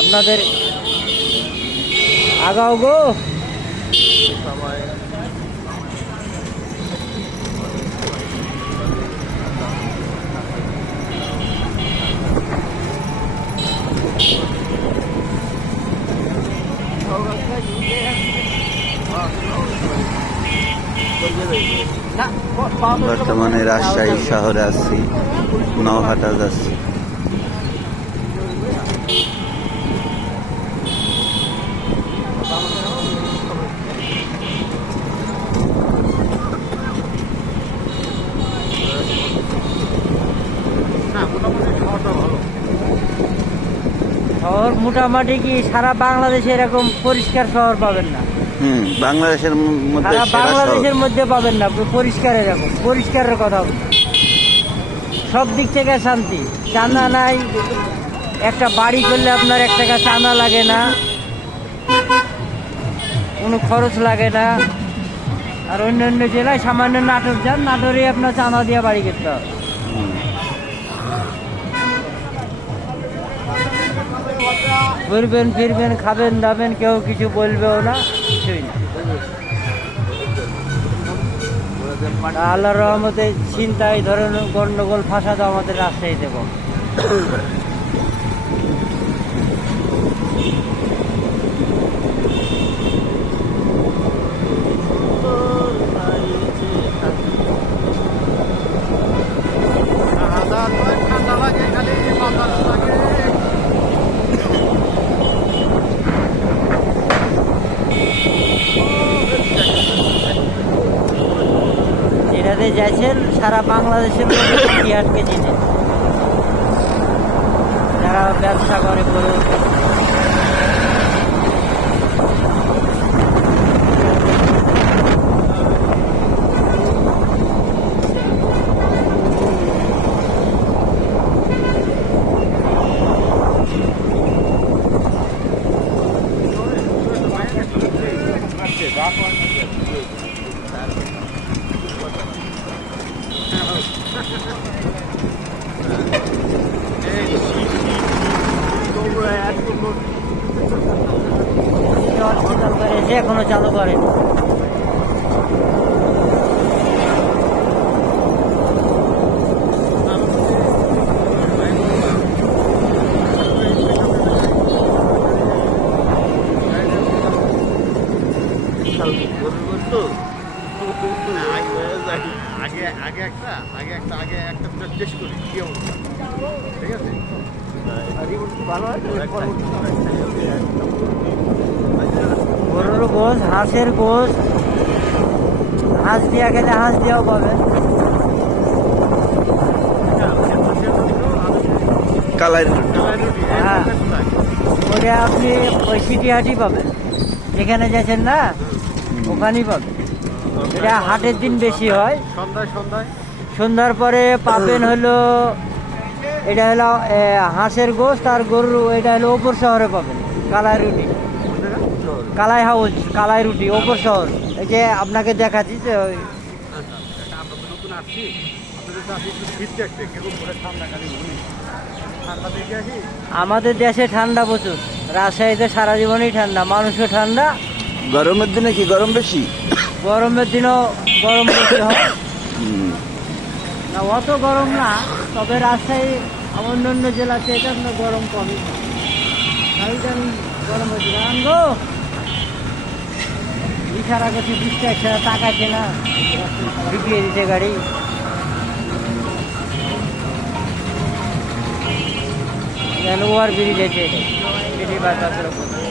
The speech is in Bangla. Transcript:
আপনাদের আগাও গো। বর্তমানে রাজশাহী শহরে আছি, নওহাটা যাচ্ছি। শহর মোটামুটি কি সারা বাংলাদেশে এরকম পরিষ্কার শহর পাবেন না। বাংলাদেশের মধ্যে সারা বাংলাদেশের মধ্যে পাবেন না পরিষ্কার, এরকম পরিষ্কারের কথা বলি। সব দিক থেকে শান্তি, চাঁদা নাই, একটা বাড়ি করলে আপনার 1 টাকা চাঁদা লাগে না, কোনো খরচ লাগে না। আর অন্য জেলায় সামান্য নাটোর যান, নাটোরে আপনার চাঁদা দিয়ে বাড়ি করতে হবে। ঘুরবেন ফিরবেন, খাবেন দাবেন, কেউ কিছু বলবেও না, কিছুই না। আল্লাহর রহমতে চিন্তা এই ধরনের গন্ডগোল ফাসাদ আমাদের রাজশাহীতে কম। যেটাতে যাচ্ছেন সারা বাংলাদেশের মধ্যে 8 কেজি নেন যারা ব্যবসা করে গড়ে ওঠে। এখনো চালু করেন। গরুর গোশ, হাঁসের গোশ, হাঁস দিয়া গেলে হাঁস দিয়াও পাবেন। হ্যাঁ, ওটা আপনি ওই সিটিহাটি পাবেন, যেখানে যাচ্ছেন না ওখানেই পাবেন। এটা হাটের দিন বেশি হয়, সন্ধ্যার পরে পাবেন হলো এটা হলো হাঁসের গোশত আর গরু, এটা হলো ওপর শহরে পাবেন কালাই রুটি, কালাই হাউস, কালাই রুটি ওপর শহর। এই যে আপনাকে দেখাচ্ছি যে আমাদের দেশে ঠান্ডা প্রচুর, রাজশাহীতে সারা জীবনই ঠান্ডা, মানুষও ঠান্ডা। গরমের দিনে কি গরম বেশি? গরমের দিনও গরম বেশি হয় না, অত গরম না, তবে রাজশাহী অন্য জেলাতে এটা গরম কমই। গরম হয়েছে আনবো ইশারা করছি, 20 টাকা তাকাচ্ছে না, ঢুকিয়ে দিতে গাড়ি। ওভার ব্রিজ আছে, এটাই বাইপাসের উপর।